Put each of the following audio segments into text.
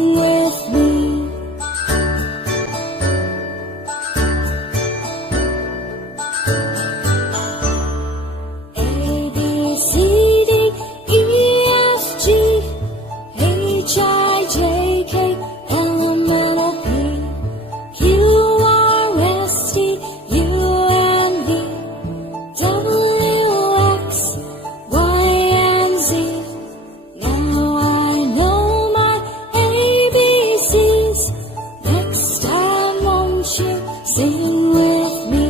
Sing with me. A, B, C, D, E, F, G, H, I, J, K, L, M, N, O, P, Q, R, S, T, U, and V, W, X, Y, and Z. Now I know my ABCs. Next time, won't you sing with me?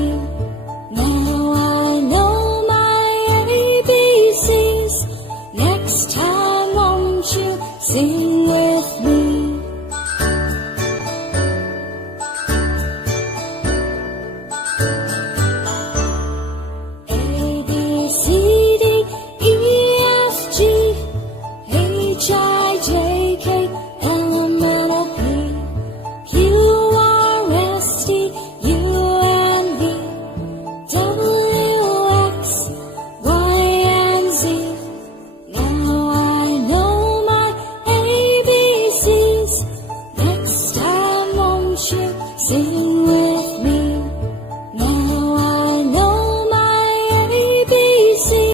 Now I know my ABCs. Next time, won't you sing with me? A, B, C, D, E, F, G, H, I, J, K, L, M, N, O, P, Q, R, S, T, U, and V, W, X, Y, and Z. Now I know my ABCs. Next time, won't you sing